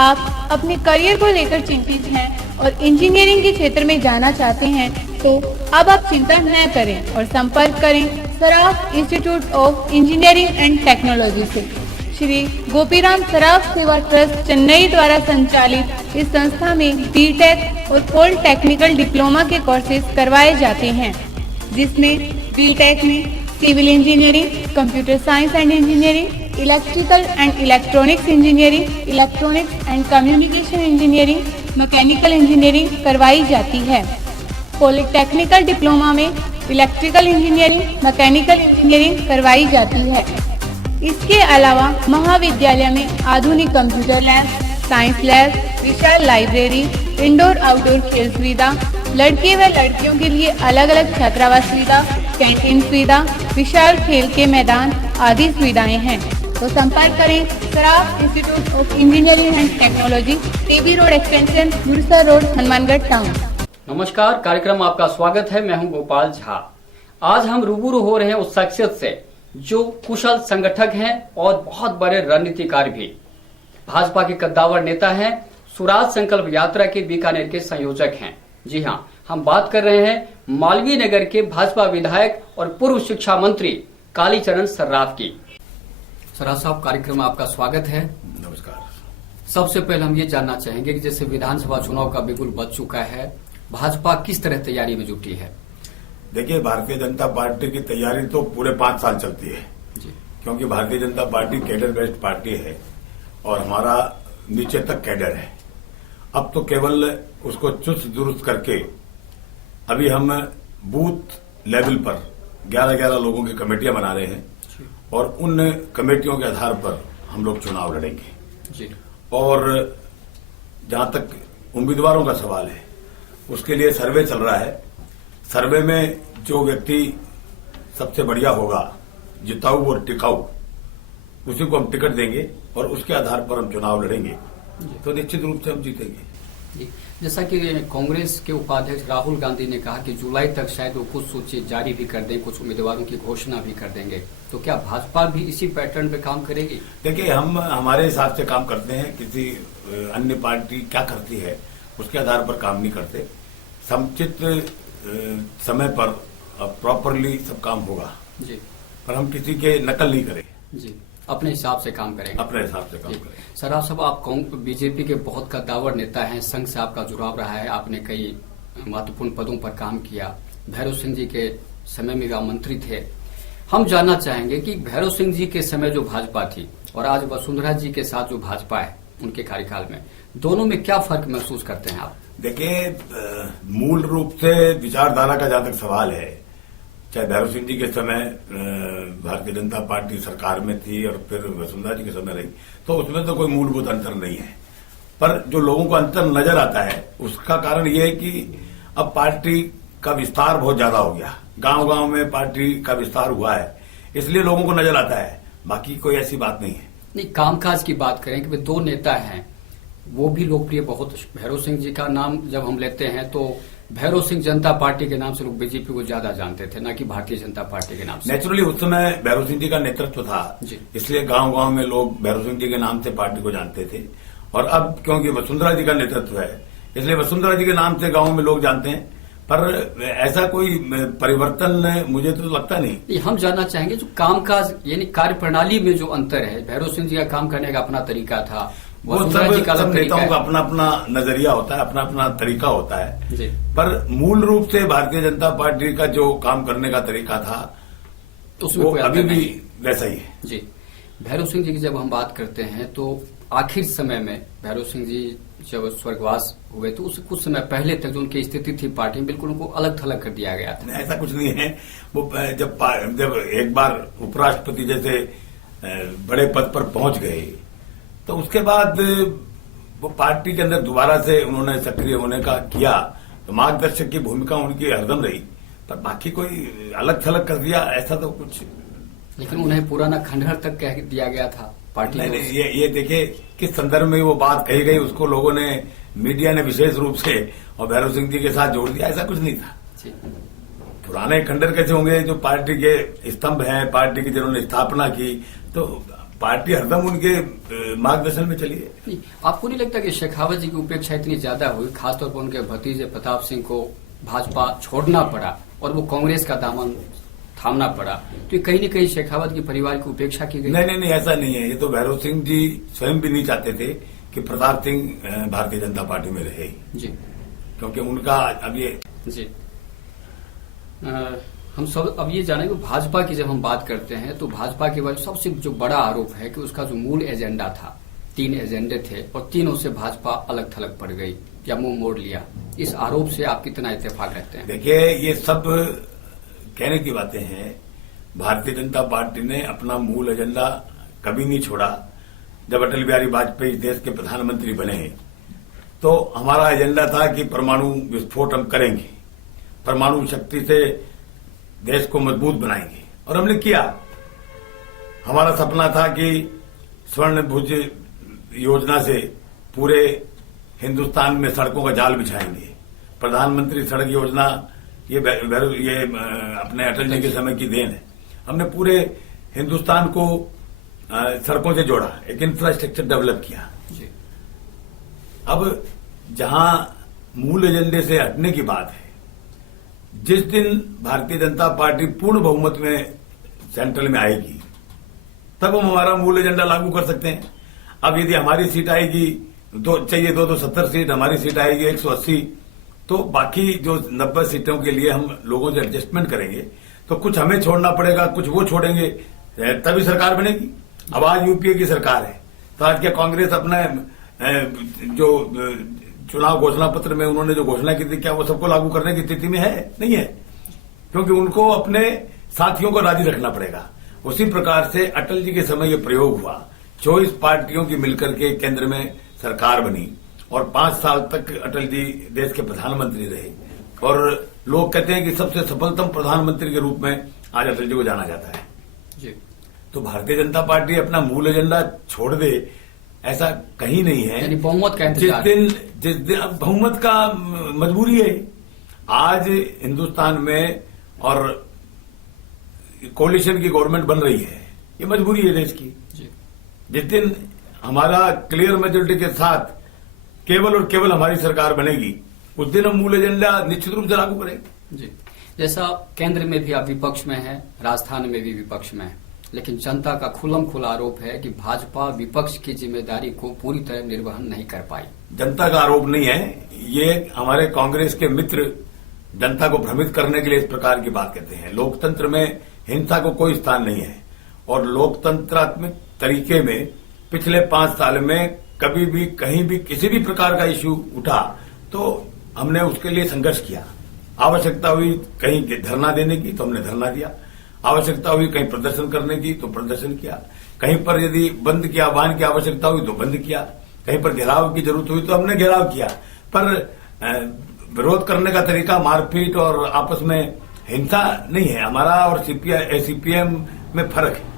आप अपने करियर को लेकर चिंतित हैं और इंजीनियरिंग के क्षेत्र में जाना चाहते हैं तो अब आप चिंता न करें और संपर्क करें Saraf institute of engineering and technology से। श्री गोपीराम सराफ सेवा ट्रस्ट चेन्नई द्वारा संचालित इस संस्था में बीटेक और फुल टेक्निकल डिप्लोमा के कोर्सेज करवाए जाते हैं, जिसमें बीटेक में civil engineering, computer science and engineering, electrical and electronics engineering, electronics and communication engineering, mechanical engineering करवाई जाती है। पॉलिटेक्निकल डिप्लोमा में इलेक्ट्रिकल इंजीनियरिंग, मैकेनिकल इंजीनियरिंग करवाई जाती है। इसके अलावा महाविद्यालय में आधुनिक कंप्यूटर लैब, साइंस लैब, विशाल लाइब्रेरी, इंडोर आउटडोर खेल सुविधा, लड़के व लड़कियों के लिए अलग अलग छात्रावास सुविधा, कैंटीन सुविधा, विशाल खेल के मैदान आदि सुविधाएं हैं। तो संपर्क करें Saraf institute of engineering and technology, TB road extension, Gursar road, Hanumangarh town. नमस्कार, कार्यक्रम में आपका स्वागत है। मैं हूं गोपाल झा। आज हम रूबरू हो रहे हैं उस शख्सियत से जो कुशल संगठक हैं और बहुत बड़े रणनीतिकार भी। भाजपा के कद्दावर नेता हैं, स्वराज संकल्प यात्रा के बीकानेर के संयोजक हैं। जी हां, हम बात कर रहे हैं मालवीय नगर के भाजपा विधायक और पूर्व शिक्षा मंत्री कालीचरण सर्राफ की। सर्राफ साहब, कार्यक्रम में आपका स्वागत है। नमस्कार। सबसे पहले हम ये जानना चाहेंगे कि जैसे विधानसभा चुनाव का बिगुल बज चुका है, भाजपा किस तरह तैयारी में जुटी है? देखिए, भारतीय जनता पार्टी की तैयारी तो पूरे 5 साल चलती है जी। क्योंकि Bharatiya Janata party cadre based party है और हमारा नीचे तक कैडर है। अब तो केवल उसको चुस्त दुरुस्त करके अभी हम बूथ लेवल पर 11-11 लोगों की कमेटियां बना रहे हैं और उन कमेटियों के आधार पर हम लोग चुनाव लड़ेंगे जी। और जहां तक उम्मीदवारों का सवाल है, उसके लिए सर्वे चल रहा है। सर्वे में जो व्यक्ति सबसे बढ़िया होगा, जिताऊ और टिकाऊ, उसी को हम टिकट देंगे और उसके आधार पर हम चुनाव लड़ेंगे, तो निश्चित रूप से हम जीतेंगे। जैसा कि कांग्रेस के उपाध्यक्ष राहुल गांधी ने कहा कि जुलाई तक शायद वो कुछ सूची जारी भी कर दें, कुछ उम्मीदवारों की घोषणा भी कर देंगे, तो क्या भाजपा भी इसी पैटर्न पे काम करेगी? देखिए, हम हमारे हिसाब से काम करते हैं, किसी अन्य पार्टी क्या करती है उसके आधार पर काम नहीं करते। समुचित समय पर प्रॉपरली सब काम होगा जी, पर हम किसी के नकल नहीं करेंगे जी, अपने हिसाब से काम करेंगे। अपने हिसाब से काम करेंगे। सराफ साहब, आप बीजेपी के बहुत कद्दावर नेता हैं, संघ से आपका जुड़ाव रहा है, आपने कई महत्वपूर्ण पदों पर काम किया। भैरव सिंह जी के समय में आप मंत्री थे। हम जानना चाहेंगे कि भैरव सिंह जी के समय जो भाजपा थी और आज वसुंधरा जी के साथ जो भाजपा है उनके कार्यकाल में, दोनों में क्या फर्क महसूस करते हैं आप? देखिए, मूल रूप से विचारधारा का जहां तक सवाल है, चाहे भैरव सिंह जी के समय भारतीय जनता पार्टी सरकार में थी और फिर वसुंधरा जी के समय रही, तो उसमें तो कोई मूलभूत अंतर नहीं है। पर जो लोगों को अंतर नजर आता है उसका कारण यह है कि अब पार्टी का विस्तार बहुत ज्यादा हो गया, गांव-गांव में पार्टी का विस्तार हुआ है, इसलिए लोगों को नजर आता है। बाकी कोई ऐसी बात नहीं है। नहीं, कामकाज की बात करें कि वे दो नेता हैं, वो भी लोकप्रिय बहुत। भैरव सिंह जी का नाम जब हम लेते हैं तो भैरव सिंह जनता पार्टी के नाम से लोग बीजेपी को ज्यादा जानते थे, ना कि भारतीय जनता पार्टी के नाम से। नेचुरली उस समय भैरव सिंह जी का नेतृत्व था, इसलिए गांव-गांव में लोग भैरव सिंह जी के नाम से पार्टी को जानते थे। और अब क्योंकि वसुंधरा जी का नेतृत्व है, इसलिए वसुंधरा जी के नाम से गांव में लोग जानते हैं। पर ऐसा कोई परिवर्तन मुझे तो लगता नहीं। हम जानना चाहेंगे जो कामकाज यानी कार्य प्रणाली में जो अंतर है, भैरव सिंह जी का काम करने का अपना तरीका था, वो सब नेताओं का अपना अपना नजरिया होता है, अपना अपना तरीका होता है जी। पर मूल रूप से भारतीय जनता पार्टी का जो काम करने का तरीका था उसमें वो अभी भी वैसा ही है जी। भैरव सिंह जी की जब हम बात करते हैं तो आखिर समय में भैरव सिंह जी जब स्वर्गवास हुए तो उससे कुछ समय पहले तक जो उनकी स्थिति थी पार्टी में, बिल्कुल उनको अलग थलग कर दिया गया था। ऐसा कुछ नहीं है। वो जब एक बार उपराष्ट्रपति जैसे बड़े पद पर पहुंच गए तो उसके बाद वो पार्टी के अंदर दोबारा से उन्होंने सक्रिय होने का किया, तो मार्गदर्शक की भूमिका उनकी हरदम रही। पर बाकी कोई अलग थलग कर दिया ऐसा तो कुछ। लेकिन उन्हें पुराना खंडहर तक कह दिया गया था पार्टी। नहीं, ये देखिए किस संदर्भ में वो बात कही गई, उसको लोगों ने, मीडिया ने विशेष रूप से और भैरव सिंह जी के साथ जोड़ दिया, ऐसा कुछ नहीं था। पुराने खंडहर कैसे होंगे? जो पार्टी के स्तंभ हैं, पार्टी की जिन्होंने स्थापना की, तो पार्टी हरदम उनके मार्गदर्शन में चली है। नहीं, आपको नहीं लगता कि शेखावत जी की उपेक्षा इतनी ज्यादा हुई, खासतौर पर उनके भतीजे प्रताप सिंह को भाजपा छोड़ना पड़ा और वो कांग्रेस का दामन थामना पड़ा, तो ये कहीं न कहीं शेखावत के परिवार की उपेक्षा की गई? नहीं, ऐसा नहीं है। ये तो भैरव सिंह जी स्वयं भी नहीं चाहते थे कि प्रताप सिंह भारतीय जनता पार्टी में रहे जी, क्योंकि उनका अब ये जी हम सब अब ये जानेंगे भाजपा की जब हम बात करते हैं तो भाजपा के बारे में सबसे जो बड़ा आरोप है कि उसका जो मूल एजेंडा था, 3 एजेंडे थे और तीनों से भाजपा अलग थलग पड़ गई या मुंह मोड़ लिया। इस आरोप से आप कितना इत्तेफाक रखते हैं? देखिए, ये सब कहने की बातें हैं। भारतीय जनता पार्टी ने अपना मूल एजेंडा कभी नहीं छोड़ा। जब अटल बिहारी वाजपेयी देश के प्रधानमंत्री बने तो हमारा एजेंडा था कि परमाणु विस्फोट हम करेंगे, परमाणु शक्ति से देश को मजबूत बनाएंगे, और हमने किया। हमारा सपना था कि स्वर्णभुज योजना से पूरे हिंदुस्तान में सड़कों का जाल बिछाएंगे। प्रधानमंत्री सड़क योजना ये अपने अटल जी के समय की देन है। हमने पूरे हिंदुस्तान को सड़कों से जोड़ा, एक इंफ्रास्ट्रक्चर डेवलप किया। जी। अब जहां मूल एजेंडे से हटने की बात है, जिस दिन भारतीय जनता पार्टी पूर्ण बहुमत में सेंट्रल में आएगी तब हम हमारा मूल एजेंडा लागू कर सकते हैं। अब यदि हमारी सीट आएगी चाहिए 270 सीट, हमारी सीट आएगी 180, तो बाकी जो 90 सीटों के लिए हम लोगों से एडजस्टमेंट करेंगे, तो कुछ हमें छोड़ना पड़ेगा, कुछ वो छोड़ेंगे, तभी सरकार बनेगी। अब आज यूपीए की सरकार है, तो आज क्या कांग्रेस अपना जो चुनाव घोषणा पत्र में उन्होंने जो घोषणा की थी, क्या वो सबको लागू करने की स्थिति में है? नहीं है, क्योंकि उनको अपने साथियों को राजी रखना पड़ेगा। उसी प्रकार से अटल जी के समय ये प्रयोग हुआ। 24 पार्टियों की मिलकर के केंद्र में सरकार बनी और 5 साल तक अटल जी देश के प्रधानमंत्री रहे, और लोग कहते हैं कि सबसे सफलतम प्रधानमंत्री के रूप में आज अटल जी को जाना जाता है। जी। तो भारतीय जनता पार्टी अपना मूल एजेंडा छोड़ दे, ऐसा कहीं नहीं है। यानी बहुमत का इंतजार। जिस दिन अब बहुमत का मजबूरी है आज हिंदुस्तान में, और कोalition की गवर्नमेंट बन रही है, ये मजबूरी है देश की। जी। जिस दिन हमारा क्लियर मेजोरिटी के साथ केवल और केवल हमारी सरकार बनेगी, उस दिन हम मूल एजेंडा निश्चित रूप से लागू करेंगे। जी, जैसा केंद्र में भी आप विपक्ष में है, राजस्थान में भी विपक्ष में है, लेकिन जनता का खुल्लम खुला आरोप है कि भाजपा विपक्ष की जिम्मेदारी को पूरी तरह निर्वहन नहीं कर पाई। जनता का आरोप नहीं है, ये हमारे कांग्रेस के मित्र जनता को भ्रमित करने के लिए इस प्रकार की बात कहते हैं। लोकतंत्र में हिंसा को कोई स्थान नहीं है, और लोकतंत्रात्मक तरीके में पिछले 5 साल में कभी भी कहीं भी किसी भी प्रकार का इश्यू उठा तो हमने उसके लिए संघर्ष किया। आवश्यकता हुई कहीं धरना देने की तो हमने धरना दिया, आवश्यकता हुई कहीं प्रदर्शन करने की तो प्रदर्शन किया, कहीं पर यदि बंद की आह्वान की आवश्यकता हुई तो बंद किया, कहीं पर घेराव की जरूरत हुई तो हमने घेराव किया। पर विरोध करने का तरीका मारपीट और आपस में हिंसा नहीं है। हमारा और सीपीएम में फर्क है।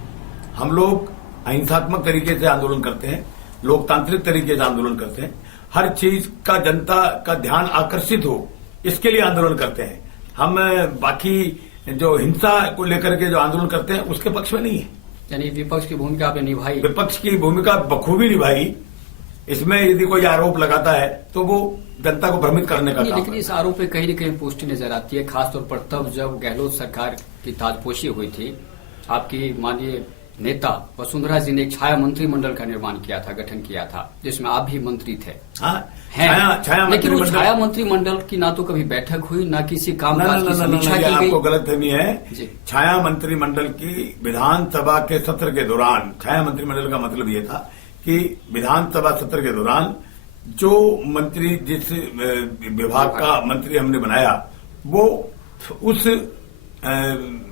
हम लोग अहिंसात्मक तरीके से आंदोलन करते हैं, लोकतांत्रिक तरीके से आंदोलन करते हैं, हर चीज का जनता का ध्यान आकर्षित हो इसके लिए आंदोलन करते हैं। हम बाकी जो हिंसा को लेकर के जो आंदोलन करते हैं उसके पक्ष में नहीं है। यानी विपक्ष की भूमिका आपने निभाई? विपक्ष की भूमिका बखूबी निभाई। इसमें यदि कोई आरोप लगाता है तो वो जनता को भ्रमित करने का काम है। लेकिन इस आरोप पे कहीं न कहीं पुष्टि नजर आती है, खासतौर पर तब जब गहलोत सरकार की ताजपोशी हुई थी। आपकी माननीय नेता वसुंधरा जी ने एक छाया मंत्रिमंडल का निर्माण किया था, गठन किया था, जिसमें आप भी मंत्री थे। छाया लेकिन वो छाया मंत्रिमंडल की ना तो कभी बैठक हुई, ना किसी कामकाज की समीक्षा की गई। आपको गलतफहमी है। छाया मंत्रिमंडल की विधानसभा के सत्र के दौरान, छाया मंत्रिमंडल का मतलब ये था कि विधानसभा सत्र के दौरान जो मंत्री, जिस विभाग का मंत्री हमने बनाया, वो उस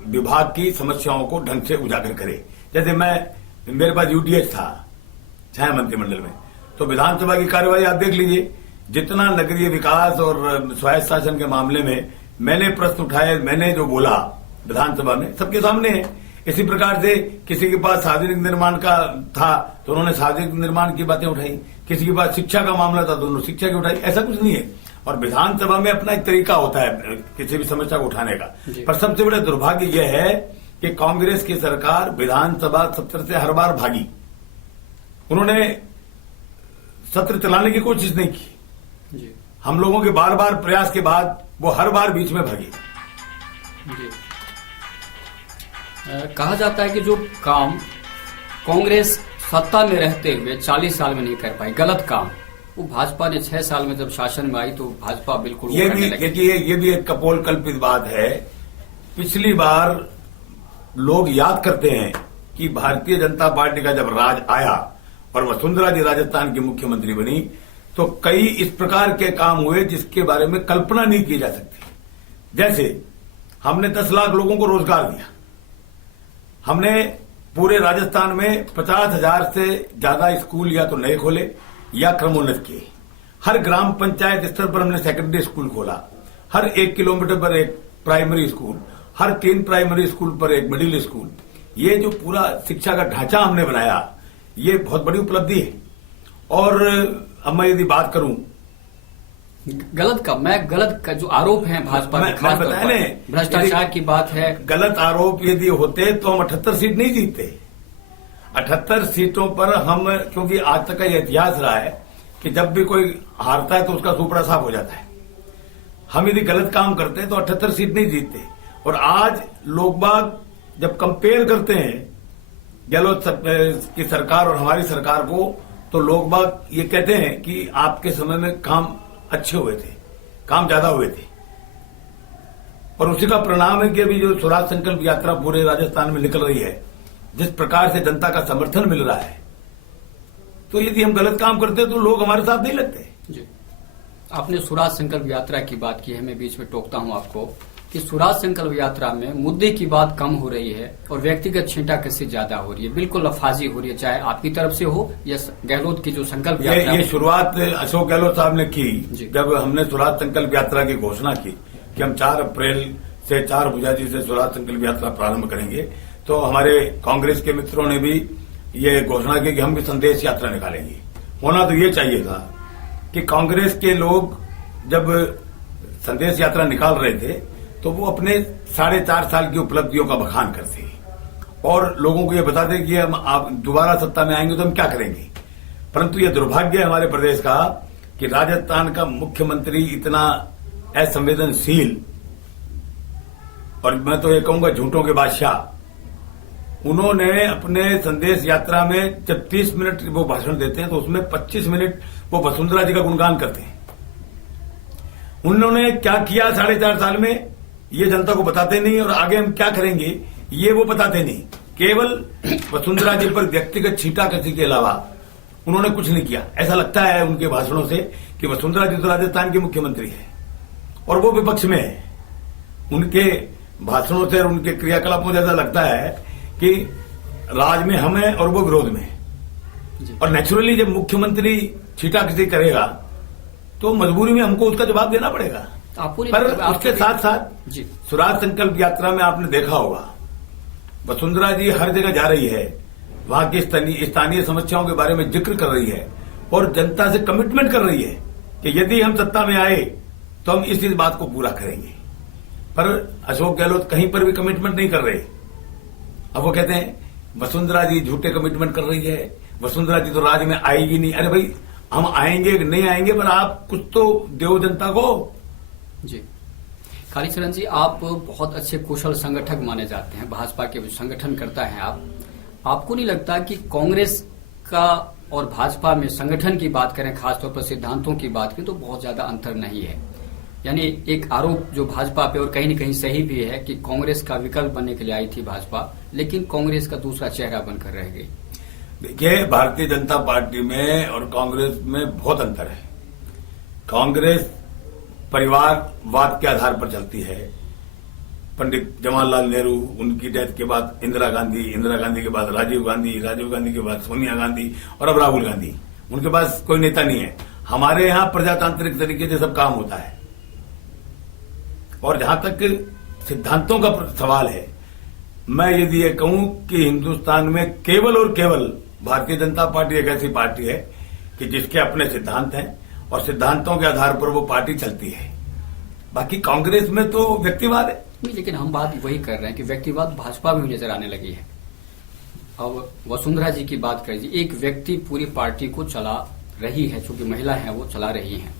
विभाग की समस्याओं को ढंग से उजागर करे। जैसे मेरे पास यूटीएच था छाया मंत्रिमंडल में, तो विधानसभा की कार्यवाही आप देख लीजिए, जितना नगरीय विकास और स्वायत्त शासन के मामले में मैंने प्रश्न उठाए, मैंने जो बोला विधानसभा में सबके सामने है। इसी प्रकार से किसी के पास सार्वजनिक निर्माण का था तो उन्होंने सार्वजनिक निर्माण की बातें उठाई, किसी के पास शिक्षा का मामला था तो उन्होंने शिक्षा की उठाई। ऐसा कुछ नहीं है, और विधानसभा में अपना एक तरीका होता है किसी भी समस्या को उठाने का। पर सबसे बड़ा दुर्भाग्य यह है कि कांग्रेस की सरकार विधानसभा सत्र से हर बार भागी। उन्होंने सत्र चलाने की कोशिश नहीं की। जी हम लोगों के बार बार प्रयास के बाद वो हर बार बीच में भागी। जी कहा जाता है कि जो काम कांग्रेस सत्ता में रहते हुए 40 साल में नहीं कर पाई, गलत काम, वो भाजपा ने 6 साल में जब शासन में आई तो भाजपा बिल्कुल ये भी एक कपोल कल्पित बात है। पिछली बार लोग याद करते हैं कि भारतीय जनता पार्टी का जब राज आया और वसुंधरा जी राजस्थान की मुख्यमंत्री बनी तो कई इस प्रकार के काम हुए जिसके बारे में कल्पना नहीं की जा सकती। जैसे हमने 10 लाख लोगों को रोजगार दिया, हमने पूरे राजस्थान में 50,000 से ज्यादा स्कूल या तो नए खोले या क्रमोन्नत किए। हर ग्राम पंचायत स्तर पर हमने सेकेंडरी स्कूल खोला, हर 1 किलोमीटर पर एक प्राइमरी स्कूल, हर 3 प्राइमरी स्कूल पर एक मिडिल स्कूल। ये जो पूरा शिक्षा का ढांचा हमने बनाया, ये बहुत बड़ी उपलब्धि है। और अब मैं यदि बात करूं गलत का जो आरोप है भाजपा में, खास तौर पर भ्रष्टाचार की बात है, गलत आरोप यदि होते तो हम 78 सीट नहीं जीतते। 78 सीटों पर हम, क्योंकि आज तक का यह इतिहास रहा है कि जब भी कोई हारता है तो उसका सुपड़ा साफ हो जाता है। हम यदि गलत काम करते तो 78 सीट नहीं जीतते। और आज लोग बाग जब कंपेयर करते हैं गहलोत की सरकार और हमारी सरकार को, तो लोग बाग ये कहते हैं कि आपके समय में काम अच्छे हुए थे, काम ज्यादा हुए थे। और उसी का परिणाम है कि अभी जो स्वराज संकल्प यात्रा पूरे राजस्थान में निकल रही है, जिस प्रकार से जनता का समर्थन मिल रहा है, तो यदि हम गलत काम करते तो लोग हमारे साथ नहीं लगते। जी आपने स्वराज संकल्प यात्रा की बात की है, मैं बीच में टोकता हूं आपको कि स्वराज संकल्प यात्रा में मुद्दे की बात कम हो रही है और व्यक्तिगत छींटाकशी ज्यादा हो रही है, बिल्कुल लफाजी हो रही है, चाहे आपकी तरफ से हो या गहलोत की जो संकल्प यात्रा। ये शुरुआत अशोक गहलोत साहब ने की जब हमने स्वराज संकल्प यात्रा की घोषणा की कि हम 4 अप्रैल से 4 भुजाजी से स्वराज संकल्प यात्रा प्रारंभ करेंगे। तो हमारे कांग्रेस के मित्रों ने भी ये घोषणा की कि हम भी संदेश यात्रा निकालेंगे। होना तो ये चाहिए था कि कांग्रेस के लोग जब संदेश यात्रा निकाल रहे थे तो वो अपने 4.5 साल की उपलब्धियों का बखान करते और लोगों को ये बताते कि हम आप दोबारा सत्ता में आएंगे तो हम क्या करेंगे। परंतु ये दुर्भाग्य है हमारे प्रदेश का कि राजस्थान का मुख्यमंत्री इतना असंवेदनशील और मैं तो ये कहूंगा झूठों के बादशाह, उन्होंने अपने संदेश यात्रा में जब 30 मिनट वो भाषण देते हैं तो उसमें 25 मिनट वो वसुंधरा जी का गुणगान करते हैं। उन्होंने क्या किया 4.5 साल में ये जनता को बताते नहीं और आगे हम क्या करेंगे ये वो बताते नहीं। केवल वसुंधरा जी पर व्यक्तिगत छींटाकशी के अलावा उन्होंने कुछ नहीं किया। ऐसा लगता है उनके भाषणों से कि वसुंधरा जी तो राजस्थान की मुख्यमंत्री है और वो विपक्ष में है। उनके भाषणों से और उनके क्रियाकलापों से ऐसा लगता है कि राज में हम हैं और वो विरोध में है। और नेचुरली जब मुख्यमंत्री छींटाकशी करेगा तो मजबूरी में हमको उसका जवाब देना पड़ेगा। पर उसके साथ साथ स्वराज संकल्प यात्रा में आपने देखा होगा वसुंधरा जी हर जगह जा रही है, वहां की स्थानीय समस्याओं के बारे में जिक्र कर रही है और जनता से कमिटमेंट कर रही है कि यदि हम सत्ता में आए तो हम इस बात को पूरा करेंगे। पर अशोक गहलोत कहीं पर भी कमिटमेंट नहीं कर रहे। अब वो कहते हैं वसुंधरा जी झूठे कमिटमेंट कर रही है, वसुंधरा जी तो राज में आएगी नहीं। अरे भाई हम आएंगे नहीं आएंगे पर आप कुछ तो दो जनता को। जी कालीचरण जी, आप बहुत अच्छे कुशल संगठक माने जाते हैं, भाजपा के संगठन करता है आपको नहीं लगता कि कांग्रेस का और भाजपा में संगठन की बात करें, खासतौर पर सिद्धांतों की बात करें तो बहुत ज्यादा अंतर नहीं है? यानी एक आरोप जो भाजपा पे और कहीं न कहीं सही भी है कि कांग्रेस का विकल्प बनने के लिए आई थी भाजपा, लेकिन कांग्रेस का दूसरा चेहरा बनकर रह गई। देखिए भारतीय जनता पार्टी में और कांग्रेस में बहुत अंतर है। कांग्रेस परिवारवाद के आधार पर चलती है। पंडित जवाहरलाल नेहरू, उनकी डेथ के बाद इंदिरा गांधी के बाद राजीव गांधी के बाद सोनिया गांधी और अब राहुल गांधी। उनके पास कोई नेता नहीं है। हमारे यहां प्रजातांत्रिक तरीके से सब काम होता है। और जहां तक सिद्धांतों का सवाल है, मैं यदि ये कहूं कि हिंदुस्तान में केवल और केवल भारतीय जनता पार्टी एक ऐसी पार्टी है कि जिसके अपने सिद्धांत हैं और सिद्धांतों के आधार पर वो पार्टी चलती है। बाकी कांग्रेस में तो व्यक्तिवाद है। नहीं, लेकिन हम बात वही कर रहे हैं कि व्यक्तिवाद भाजपा में भी नजर आने लगी है। अब वसुंधरा जी की बात करें, एक व्यक्ति पूरी पार्टी को चला रही है, चूंकि महिला है वो चला रही हैं।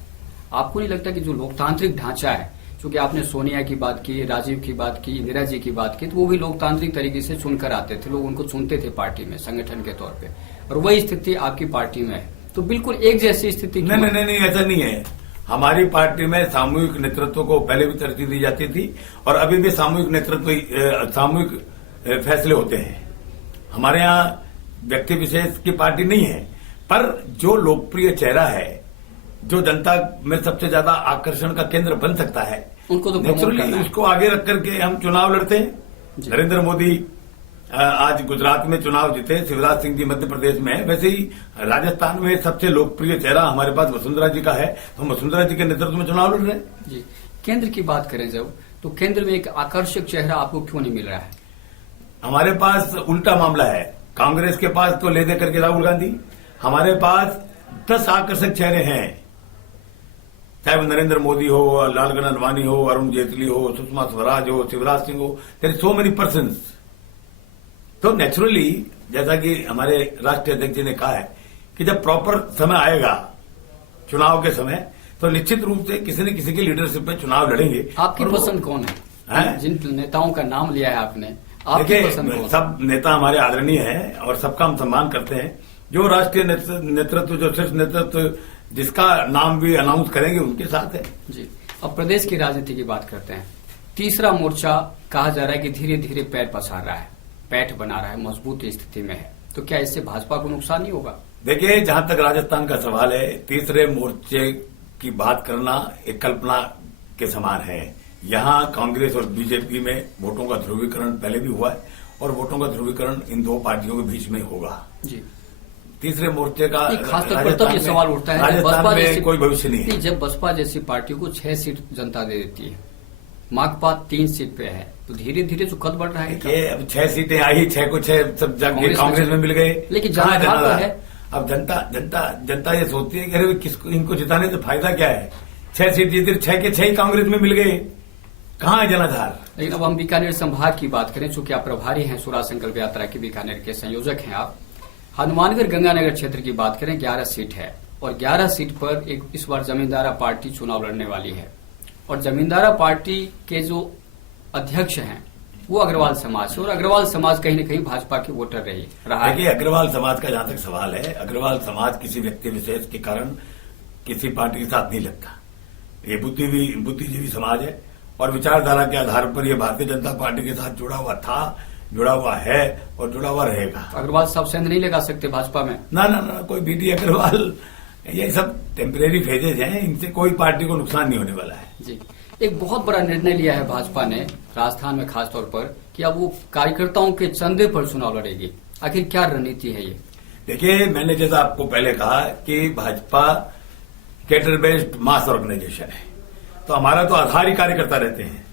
आपको नहीं लगता कि जो लोकतांत्रिक ढांचा है, चूंकि आपने सोनिया की बात की, राजीव की बात की, इंदिरा जी की बात की, तो वो भी लोकतांत्रिक तरीके से चुनकर आते थे, लोग उनको चुनते थे पार्टी में संगठन के तौर पे, और वही स्थिति आपकी पार्टी में है। तो बिल्कुल एक जैसी स्थिति क्यों है? नहीं, ऐसा नहीं है। हमारी पार्टी में सामूहिक नेतृत्व को पहले भी तरजीह दी जाती थी और अभी भी सामूहिक नेतृत्व, सामूहिक फैसले होते हैं। हमारे यहाँ व्यक्ति विशेष की पार्टी नहीं है, पर जो लोकप्रिय चेहरा है, जो जनता में सबसे ज्यादा आकर्षण का केंद्र बन सकता है, उनको तो नेचुरली उसको आगे रख करके हम चुनाव लड़ते हैं। नरेंद्र मोदी आज गुजरात में चुनाव जीते, शिवराज सिंह जी मध्य प्रदेश में है, वैसे ही राजस्थान में सबसे लोकप्रिय चेहरा हमारे पास वसुंधरा जी का है, तो हम वसुंधरा जी के नेतृत्व में चुनाव लड़ रहे हैं। जी, केंद्र की बात करें जब, तो केंद्र में एक आकर्षक चेहरा आपको क्यों नहीं मिल रहा है? हमारे पास उल्टा मामला है। कांग्रेस के पास तो ले दे करके राहुल गांधी, हमारे पास 10 आकर्षक चेहरे हैं, चाहे वो नरेंद्र मोदी हो, लालगन अडवाणी हो, अरुण जेटली हो, सुषमा स्वराज हो, शिवराज सिंह हो, देयर सो मेनी पर्सन्स। तो नेचुरली, जैसा कि हमारे राष्ट्रीय अध्यक्ष जी ने कहा है कि जब प्रॉपर समय आएगा चुनाव के समय, तो निश्चित रूप से किसी न किसी की लीडरशिप में चुनाव लड़ेंगे। आपकी पसंद कौन है? जिन नेताओं का नाम लिया है आपने, आपकी पसंद कौन? सब नेता हमारे आदरणीय हैं और सबका हम सम्मान करते हैं। जो राष्ट्रीय नेतृत्व, जो शीर्ष नेतृत्व जिसका नाम भी अनाउंस करेंगे, उनके साथ है। जी, अब प्रदेश की राजनीति की बात करते हैं। तीसरा मोर्चा कहा जा रहा है कि धीरे धीरे पैर पसार रहा है, पैठ बना रहा है, मजबूत स्थिति में है, तो क्या इससे भाजपा को नुकसान नहीं होगा? देखिए, जहां तक राजस्थान का सवाल है, तीसरे मोर्चे की बात करना एक कल्पना के समान है। यहां कांग्रेस और बीजेपी में वोटों का ध्रुवीकरण पहले भी हुआ है और वोटों का ध्रुवीकरण इन दो पार्टियों के बीच में होगा। जी, तीसरे मोर्चे का खासतौर पर तब ये सवाल उठता है राजस्थान में कोई भविष्य नहीं है। जब बसपा जैसी पार्टी को 6 सीट जनता दे देती है, माकपा 3 सीट पे है, तो धीरे धीरे जो कद बढ़ रहा है। ये अब 6 सीटें आई, 6 को 6 सब जाके कांग्रेस में मिल गए, लेकिन जनाधार तो है। अब जनता ये सोचती है कि अरे किसको, इनको जिताने से फायदा क्या है? 6 सीट जीते, 6 के 6 ही कांग्रेस में मिल गए, कहाँ है जनाधार? लेकिन अब हम बीकानेर संभाग की बात करें, चूंकि आप प्रभारी हैं स्वराज संकल्प यात्रा के, बीकानेर के संयोजक हैं आप। हनुमानगढ़ गंगानगर क्षेत्र की बात करें, 11 सीट है और 11 सीट पर एक इस बार जमींदारा पार्टी चुनाव लड़ने वाली है, और जमींदारा पार्टी के जो अध्यक्ष हैं वो अग्रवाल समाज से, और अग्रवाल समाज कहीं न कहीं भाजपा के वोटर रहा है। देखिए, अग्रवाल समाज का जहां तक सवाल है, अग्रवाल समाज किसी व्यक्ति विशेष के कारण किसी पार्टी के साथ नहीं लगता। ये बुद्धिजीवी समाज है और विचारधारा के आधार पर ये भारतीय जनता पार्टी के साथ जुड़ा हुआ था, जुड़ा हुआ है और जुड़ा हुआ रहेगा। अग्रवाल साहब सेंध नहीं लगा सकते भाजपा में? ना, कोई बीडी अग्रवाल, ये सब टेम्परेरी फेजेज हैं, इनसे कोई पार्टी को नुकसान नहीं होने वाला है। जी, एक बहुत बड़ा निर्णय लिया है भाजपा ने राजस्थान में खासतौर पर कि अब वो कार्यकर्ताओं के चंदे पर चुनाव लड़ेगी। आखिर क्या रणनीति है ये? देखिए, मैंने जैसा आपको पहले कहा कि भाजपा कैडर बेस्ड मास ऑर्गेनाइजेशन है, तो हमारा तो आधार ही कार्यकर्ता रहते हैं।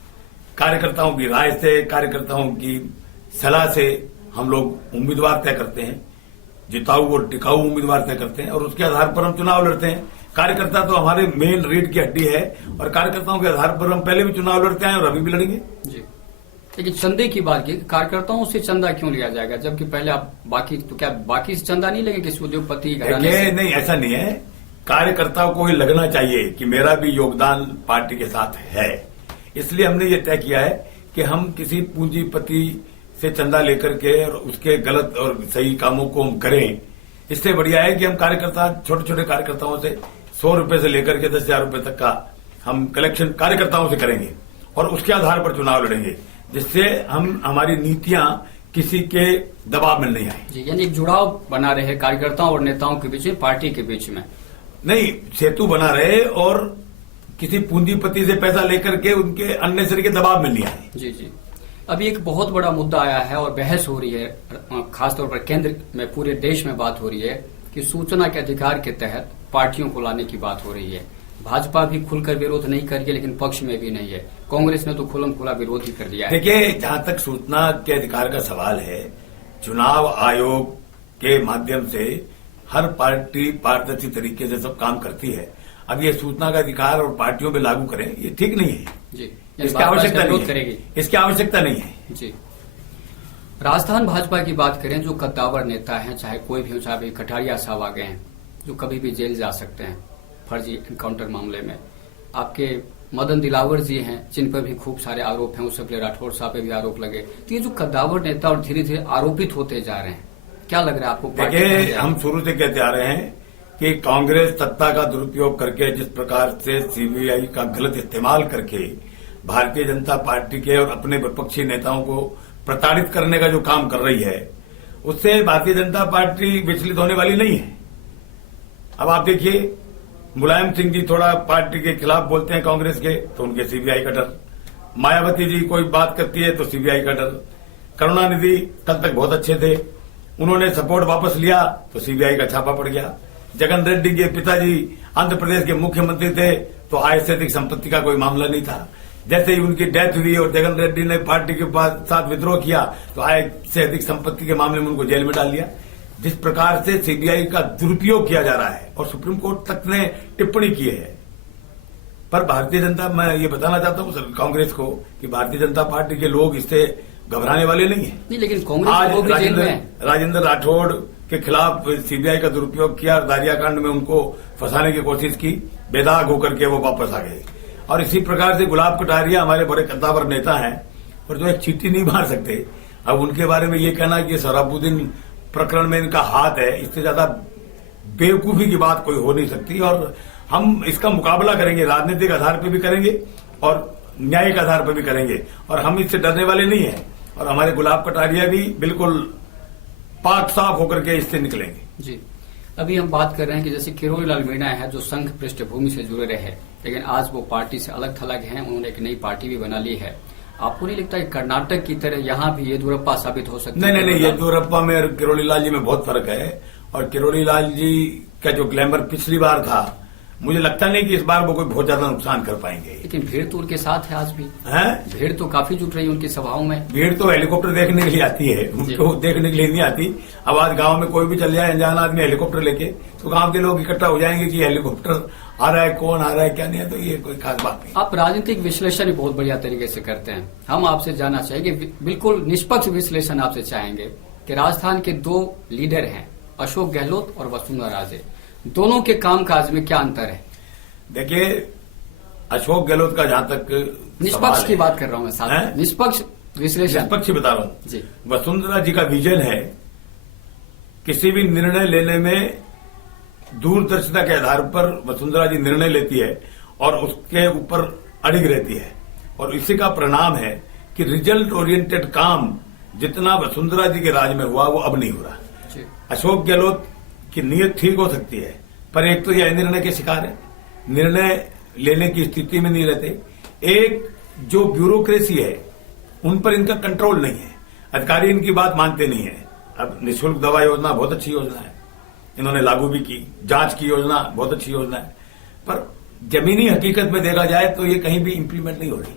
कार्यकर्ताओं की राय से, कार्यकर्ताओं की सलाह से हम लोग उम्मीदवार तय करते हैं, जिताऊ और टिकाऊ उम्मीदवार तय करते हैं और उसके आधार पर हम चुनाव लड़ते हैं। कार्यकर्ता तो हमारे मेन रीढ़ की हड्डी है और कार्यकर्ताओं के आधार पर हम पहले भी चुनाव लड़ते हैं और अभी भी लड़ेंगे। जी, लेकिन चंदे की बात की, कार्यकर्ताओं से चंदा क्यों लिया जाएगा, जबकि पहले आप बाकी से चंदा नहीं लेंगे किसी उद्योगपति घराने से? नहीं, ऐसा नहीं है। कार्यकर्ताओं को ही लगना चाहिए कि मेरा भी योगदान पार्टी के साथ है, इसलिए हमने ये तय किया है कि हम किसी पूंजीपति से चंदा लेकर के और उसके गलत और सही कामों को हम करें। इससे बढ़िया है कि हम कार्यकर्ता, छोटे छोटे कार्यकर्ताओं से 100 रुपए से लेकर के 10,000 रुपए तक का हम कलेक्शन कार्यकर्ताओं से करेंगे और उसके आधार पर चुनाव लड़ेंगे, जिससे हमारी नीतियां किसी के दबाव में नहीं आए। जी, यानी एक जुड़ाव बना रहे कार्यकर्ताओं और नेताओं के बीच में, पार्टी के बीच में नहीं, सेतु बना रहे और किसी पूंजीपति से पैसा लेकर के उनके अननेसेसरी के दबाव में नहीं आए। जी, अभी एक बहुत बड़ा मुद्दा आया है और बहस हो रही है, खासतौर पर केंद्र में, पूरे देश में बात हो रही है कि सूचना के अधिकार के तहत पार्टियों को लाने की बात हो रही है। भाजपा भी खुलकर विरोध नहीं कर रही है, लेकिन पक्ष में भी नहीं है। कांग्रेस ने तो खुलम खुला विरोध ही कर दिया है। देखिए, जहां तक सूचना के अधिकार का सवाल है, चुनाव आयोग के माध्यम से हर पार्टी पारदर्शी तरीके से सब काम करती है। अब ये सूचना का अधिकार और पार्टियों में लागू करें, ये ठीक नहीं है। जी, इसकी आवश्यकता नहीं है। इसकी आवश्यकता नहीं है। जी, राजस्थान भाजपा की बात करें, जो कद्दावर नेता हैं, चाहे कोई भी हो, चाहे कटारिया साहब आ गए हैं, जो कभी भी जेल जा सकते हैं फर्जी एनकाउंटर मामले में। आपके मदन दिलावर जी हैं, जिन पर भी खूब सारे आरोप हैं, उससे पहले राठौड़ साहब पे भी आरोप लगे। तो ये जो कद्दावर नेता और धीरे धीरे आरोपित होते जा रहे हैं, क्या लग रहा है आपको? देखिए, हम शुरू से कहते आ रहे हैं कि कांग्रेस सत्ता का दुरुपयोग करके जिस प्रकार से सीबीआई का गलत इस्तेमाल करके भारतीय जनता पार्टी के और अपने विपक्षी नेताओं को प्रताड़ित करने का जो काम कर रही है, उससे भारतीय जनता पार्टी विचलित होने वाली नहीं है। अब आप देखिए, मुलायम सिंह जी थोड़ा पार्टी के खिलाफ बोलते हैं कांग्रेस के, तो उनके सीबीआई का डर। मायावती जी कोई बात करती है तो सीबीआई का डर। करुणानिधि कल तक बहुत अच्छे थे, उन्होंने सपोर्ट वापस लिया तो सीबीआई का छापा पड़ गया। जगन रेड्डी के पिताजी आंध्र प्रदेश के मुख्यमंत्री थे तो आय से अधिक संपत्ति का कोई मामला नहीं था। जैसे ही उनकी डेथ हुई और जगन रेड्डी ने पार्टी के साथ विद्रोह किया तो आय से अधिक संपत्ति के मामले में उनको जेल में डाल दिया। जिस प्रकार से सीबीआई का दुरुपयोग किया जा रहा है और सुप्रीम कोर्ट तक ने टिप्पणी की है, पर भारतीय जनता, मैं ये बताना चाहता हूं कांग्रेस को कि भारतीय जनता पार्टी के लोग इससे घबराने वाले नहीं है। नहीं, लेकिन कांग्रेस आज राजेंद्र राठौड़ के खिलाफ सीबीआई का दुरुपयोग किया, दारिया कांड में उनको फंसाने की कोशिश की, बेदाग होकर के वो वापस आ गए। और इसी प्रकार से गुलाब कटारिया हमारे बड़े कद्दावर नेता हैं और जो एक चींटी नहीं मार सकते। अब उनके बारे में ये कहना कि सोहराबुद्दीन प्रकरण में इनका हाथ है, इससे ज्यादा बेवकूफी की बात कोई हो नहीं सकती। और हम इसका मुकाबला करेंगे, राजनीतिक आधार पर भी करेंगे और न्यायिक आधार पर भी करेंगे, और हम इससे डरने वाले नहीं हैं। और हमारे गुलाब कटारिया भी बिल्कुल पाक साफ होकर के इससे निकलेंगे। जी, अभी हम बात कर रहे हैं कि जैसे किरोड़ी लाल मीणा है, जो संघ पृष्ठभूमि से जुड़े रहे, लेकिन आज वो पार्टी से अलग थलग हैं, उन्होंने एक नई पार्टी भी बना ली है। आपको नहीं लगता कि कर्नाटक की तरह यहाँ भी येदियुरप्पा साबित हो सकते हैं? नहीं, येदियुरप्पा में और किरोड़ी लाल जी में बहुत फर्क है। और किरोड़ी लाल जी का जो ग्लैमर पिछली बार था, मुझे लगता नहीं कि इस बार वो कोई बहुत ज्यादा नुकसान कर पाएंगे। लेकिन भीड़ तो उनके साथ है आज भी। है, भीड़ तो काफी जुट रही है उनकी सभाओं में। भीड़ तो हेलीकॉप्टर देखने के लिए आती है, उनको देखने के लिए नहीं आती। अब आज गांव में कोई भी चल जाए अनजान आदमी हेलीकॉप्टर लेके, तो गांव के लोग इकट्ठा हो जाएंगे कि हेलीकॉप्टर आ रहा है, कौन आ रहा है, क्या नहीं है। तो ये कोई खास बात नहीं। आप राजनीतिक विश्लेषण भी बहुत बढ़िया तरीके से करते हैं। हम आपसे जानना चाहेंगे, बिल्कुल निष्पक्ष विश्लेषण आपसे चाहेंगे कि राजस्थान के दो लीडर हैं, अशोक गहलोत और वसुंधरा राजे, दोनों के कामकाज में क्या अंतर है? देखिए, अशोक गहलोत का जहां तक निष्पक्ष की बात कर रहा हूं मैं, साथ निष्पक्ष विश्लेषण, निष्पक्ष बता रहा हूं जी। वसुंधरा जी का विजन है किसी भी निर्णय लेने में दूरदर्शिता के आधार पर वसुंधरा जी निर्णय लेती है और उसके ऊपर अड़िग रहती है। और इसी का परिणाम है कि रिजल्ट ओरिएंटेड काम जितना वसुंधरा जी के राज में हुआ वो अब नहीं हो रहा। अशोक गहलोत की नीयत ठीक हो सकती है, पर एक तो यह निर्णय के शिकार है, निर्णय लेने की स्थिति में नहीं रहते। एक जो ब्यूरोक्रेसी है उन पर इनका कंट्रोल नहीं है, अधिकारी इनकी बात मानते नहीं है। अब निःशुल्क दवा योजना बहुत अच्छी योजना है, इन्होंने लागू भी की। जांच की योजना बहुत अच्छी योजना है, पर जमीनी हकीकत में देखा जाए तो ये कहीं भी इंप्लीमेंट नहीं हो रही।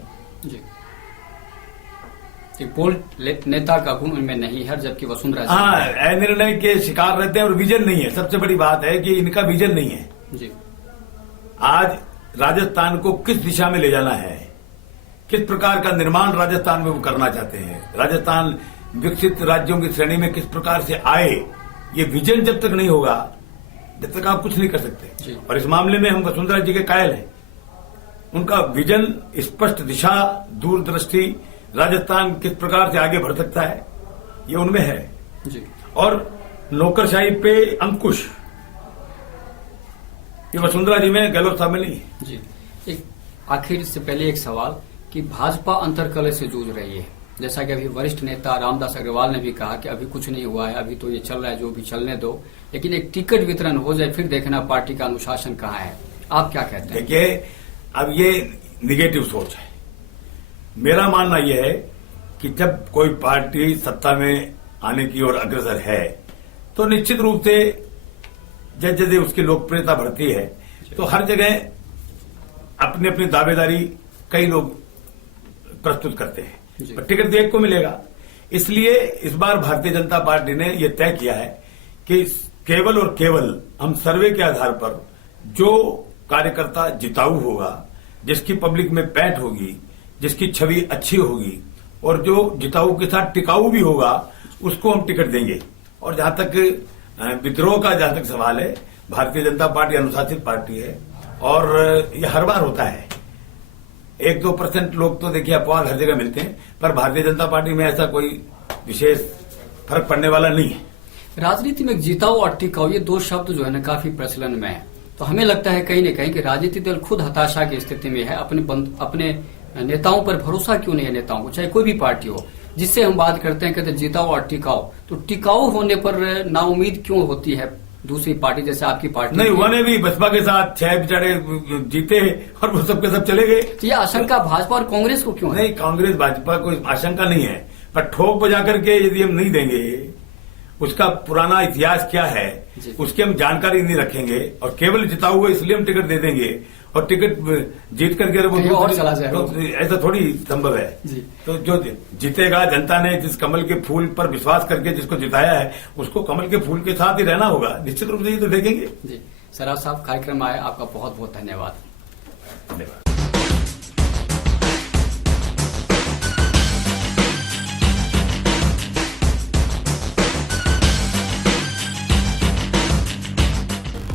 जी, बोल्ड नेता का गुण उनमें नहीं है, जबकि वसुंधरा हाँ, निर्णय के शिकार रहते हैं और विजन नहीं है। सबसे बड़ी बात है कि इनका विजन नहीं है। जी, आज राजस्थान को किस दिशा में ले जाना है, किस प्रकार का निर्माण राजस्थान में वो करना चाहते हैं, राजस्थान विकसित राज्यों की श्रेणी में किस प्रकार से आए, ये विजन जब तक नहीं होगा जब तक आप कुछ नहीं कर सकते। और इस मामले में हम वसुंधरा जी के कायल हैं। उनका विजन, स्पष्ट दिशा, दूरदृष्टि, राजस्थान किस प्रकार से आगे बढ़ सकता है, ये उनमें है। जी। और नौकरशाही पे अंकुश, ये वसुंधरा जी में, गहलोत साहब में नहीं है। जी, एक आखिर से पहले एक सवाल कि भाजपा अंतर्कलह से जूझ रही है, जैसा कि अभी वरिष्ठ नेता रामदास अग्रवाल ने भी कहा कि अभी कुछ नहीं हुआ है, अभी तो ये चल रहा है, जो भी चलने दो, लेकिन एक टिकट वितरण हो जाए फिर देखना पार्टी का अनुशासन कहाँ है। आप क्या कहते हैं? देखिए, अब ये निगेटिव सोच है। मेरा मानना यह है कि जब कोई पार्टी सत्ता में आने की ओर अग्रसर है तो निश्चित रूप से जैसे जैसे उसकी लोकप्रियता बढ़ती है तो हर जगह अपनी अपनी दावेदारी कई लोग प्रस्तुत करते हैं, पर टिकट एक को मिलेगा। इसलिए इस बार भारतीय जनता पार्टी ने यह तय किया है कि केवल और केवल हम सर्वे के आधार पर जो कार्यकर्ता जिताऊ होगा, जिसकी पब्लिक में पैठ होगी, जिसकी छवि अच्छी होगी, और जो जिताऊ के साथ टिकाऊ भी होगा उसको हम टिकट देंगे। और जहां तक विद्रोह का जहां तक सवाल है, भारतीय जनता पार्टी अनुशासित पार्टी है और यह हर बार होता है। 1-2% लोग तो देखिए अपवाद हर जगह मिलते हैं, पर भारतीय जनता पार्टी में ऐसा कोई विशेष फर्क पड़ने वाला नहीं है। राजनीति में जिताऊ और टिकाऊ ये दो शब्द जो है ना काफी प्रचलन में है, तो हमें लगता है कहीं न कहीं कि राजनीतिक दल खुद हताशा की स्थिति में है। अपने नेताओं पर भरोसा क्यों नहीं है नेताओं को, चाहे कोई भी पार्टी हो। जिससे हम बात करते हैं कहते जिताऊ और टिकाऊ, तो टिकाऊ होने पर नाउम्मीद क्यों होती है दूसरी पार्टी जैसे आपकी पार्टी? नहीं, उन्होंने भी बसपा के साथ 6 बेचारे जीते और वो सबके सब चले गए। तो ये आशंका भाजपा और कांग्रेस को क्यों है? नहीं, कांग्रेस भाजपा को आशंका नहीं है, पर ठोक बजा करके यदि हम नहीं देंगे, उसका पुराना इतिहास क्या है उसकी हम जानकारी नहीं रखेंगे और केवल जिताऊ हुआ इसलिए हम टिकट दे देंगे और टिकट जीत करके वो और चला जाएगा, तो ऐसा थोड़ी संभव है जी। तो जो जीतेगा, जनता ने जिस कमल के फूल पर विश्वास करके जिसको जिताया है उसको कमल के फूल के साथ ही रहना होगा, निश्चित रूप से ये तो देखेंगे। जी सराफ साहब, कार्यक्रम आए आपका बहुत बहुत धन्यवाद। धन्यवाद।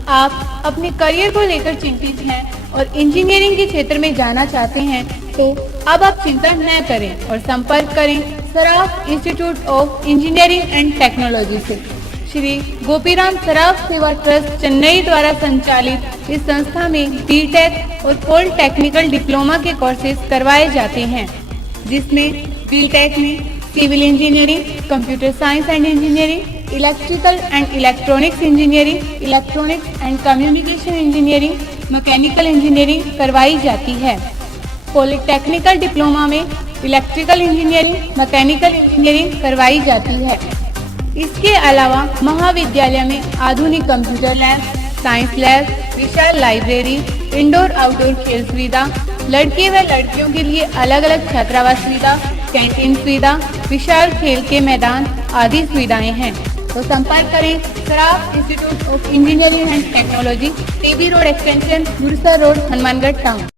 आप अपने करियर को लेकर चिंतित हैं और इंजीनियरिंग के क्षेत्र में जाना चाहते हैं तो अब आप चिंता न करें और संपर्क करें Saraf institute of engineering and technology से। श्री गोपीराम सराफ सेवा ट्रस्ट चेन्नई द्वारा संचालित इस संस्था में बीटेक और पॉलिटेक्निकल डिप्लोमा के कोर्सेज करवाए जाते हैं, जिसमें बीटेक में civil engineering, computer science and engineering, electrical and electronics engineering, electronics and communication engineering, mechanical engineering करवाई जाती है। पॉलिटेक्निकल डिप्लोमा में इलेक्ट्रिकल इंजीनियरिंग, मैकेनिकल इंजीनियरिंग करवाई जाती है। इसके अलावा महाविद्यालय में आधुनिक कंप्यूटर लैब, साइंस लैब, विशाल लाइब्रेरी, इंडोर आउटडोर खेल सुविधा, लड़के व लड़कियों के लिए अलग अलग छात्रावास सुविधा, कैंटीन सुविधा, विशाल खेल के मैदान आदि सुविधाएं हैं। तो संपर्क करें Saraf institute of engineering and technology, TB road extension, Gursa road, Hanumangarh town.